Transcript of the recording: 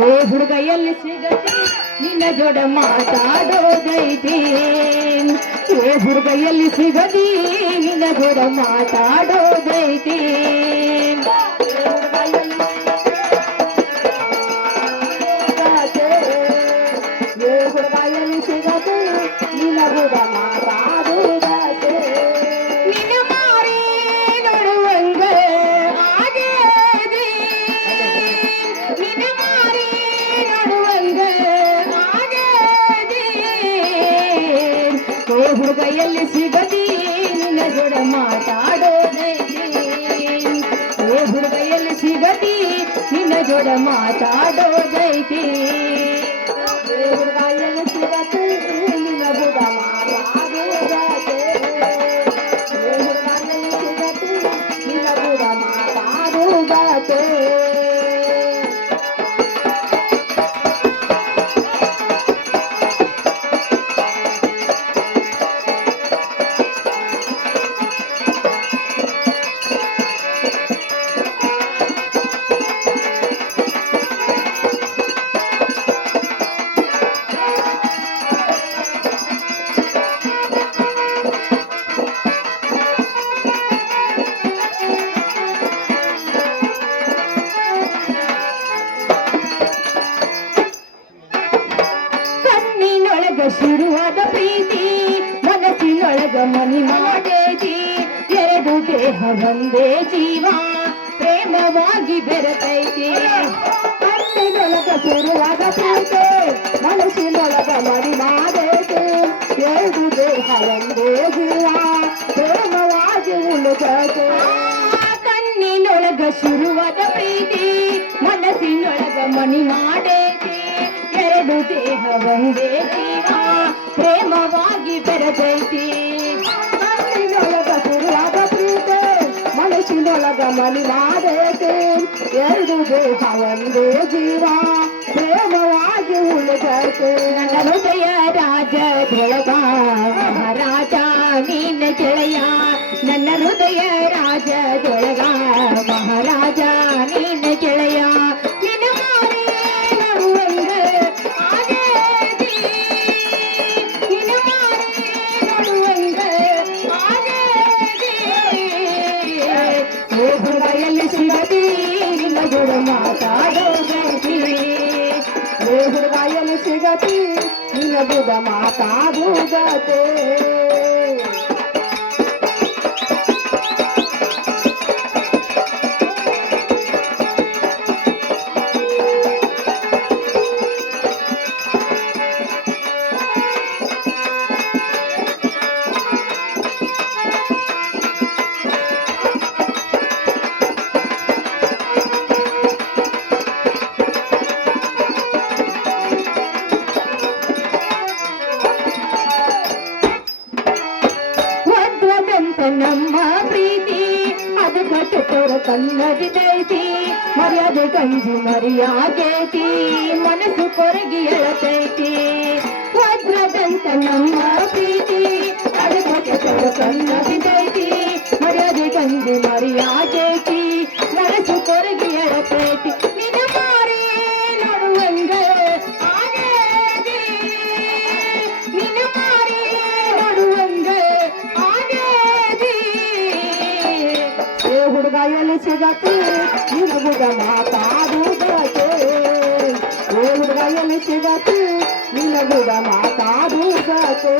ಓ ಹುಡುಗ ಎಲ್ಲಿ ಸಿಗತಿ ನಿನ್ನ ಜೋಡ ಮಾತಾಡೋದೈತಿ ಓ ಹುಡುಗ ಎಲ್ಲಿ ಸಿಗತಿ ನಿನ್ನ ಜೋಡ ಮಾತಾಡೋದೈತಿ ಹುಡುಗ ಎಲ್ಲಿ ಸಿಗತಿ ನಿನ್ನ ಜೋಡ ಮಾತಾಡೋದೈತಿ ನಿನ್ನ ಮಾರಿ ನೋಡುವಂಗ ಹುಡುಗ ಎಲ್ಲಿ ಸಿಗತಿ ನಿನ್ನ ಜೋಡ ಮಾತಾಡೋದೈತಿ ಓ ಹುಡುಗ ಎಲ್ಲಿ ಸಿಗತಿ ನಿನ್ನ ಜೋಡ ಮಾತಾಡೋದೈತಿ ಹುಡುಗ ಎಲ್ಲಿ ಸಿಗತಿ ನಿನ್ನ ಜೋಡ ಮಾತಾಡೋದೈತಿ ಹುಡುಗ ಎಲ್ಲಿ ಸಿಗತಿ ನಿನ್ನ ಜೋಡ ಮಾತಾಡೋದೈತಿ ಶುರುವಾದ ಪ್ರೀತಿ ಮನಸ್ಸಿನೊಳಗ ಮನಿ ಮಾಡೇತಿ ಎರಡು ದೇಹ ಒಂದೇ ಜೀವ ಪ್ರೇಮವಾಗಿ ಬೆರೆತೈತಿ ಮನಸ್ಸಿನೊಳಗ ಶುರುವಾದ ಪ್ರೀತಿ ಮನಸ್ಸಿನೊಳಗ ಮನಿ ಮಾಡೇತಿ ಎರಡು ದೇಹ ಒಂದೇ ಜೀವ ಪ್ರೇಮವಾಗಿ ಉಳಿದೈತಿ ಕಣ್ಣಿನೊಳಗ ಶುರುವಾದ ಪ್ರೀತಿ ಮನಸ್ಸಿನೊಳಗ ಮನಿ ಮಾಡೇತಿ ಎರಡು ದೇಹ ಒಂದೇ ಜೀವ ಪ್ರೇಮವಾಗಿ ಬೆರೆತೈತಿ ಮನಸ್ಸಿನೊಳಗ ಶುರುವಾದ ಪ್ರೀತಿ ಮನಸ್ಸಿನೊಳಗ ಮನಿ ಮಾಡೈತಿ ಎರಡು ದೇಹ ಒಂದೇ ಜೀವ ಪ್ರೇಮವಾಗಿ ಉಳಿದೈತಿ ನನ್ನ ಹೃದಯ ರಾಜದೊಳಗ ಮಹಾರಾಜ ನಿನ್ನ ಗೆಳೆಯ ನನ್ನ ಹೃದಯ ರಾಜದೊಳಗ ಮಹಾರಾಜ ನಿನ್ನ ಗೆಳೆಯ ಎಲ್ಲಿ ಸಿಗತಿ ನಿನ್ನ ಜೋಡ ಮಾತಾಡೋದೈತಿ ಹುಡುಗ ಎಲ್ಲಿ ಸಿಗತಿ ನಿನ್ನ ಜೋಡ ಮಾತಾಡೋದೈತಿ ನಮ್ಮ ಪ್ರೀತಿ ಅದು ಕಟ್ಟೋರ ಕನ್ನಡಿದೈತಿ ಮರ್ಯಾದೆ ಗಂಜಿ ಮರಿಯಾಗೈತಿ ಮನಸ್ಸು ಕೊರಗಿ ಎಳತೈತಿ ವಜ್ರದಂತ ನಮ್ಮ ಪ್ರೀತಿ ಅದು ಕಟ್ಟೋರ ಕನ್ನಡಿದೈತಿ ಮರ್ಯಾದೆ ಗಂಜಿ ಮರಿಯಾಗೈತಿ ಮನಸ್ಸು ಕೊರಗಿ ಎಳತೈತಿ ನಿನ್ನ ಮಾರಿ ನೋಡುವಂಗ ಆಗೈತಿ ನಿನ್ನ ಮಾರಿ ನೋಡುವಂಗ ಹುಡುಗ ಎಲ್ಲಿ ಸಿಗತಿ ನಿನ್ನ ಹುಡುಗ ಮಾತಾಡುವುದಕ್ಕೆ ಹುಡುಗ ಎಲ್ಲಿ ಸಿಗತಿ ನಿನ್ನ ಹುಡುಗ ಮಾತಾಡುವುದಕ್ಕೆ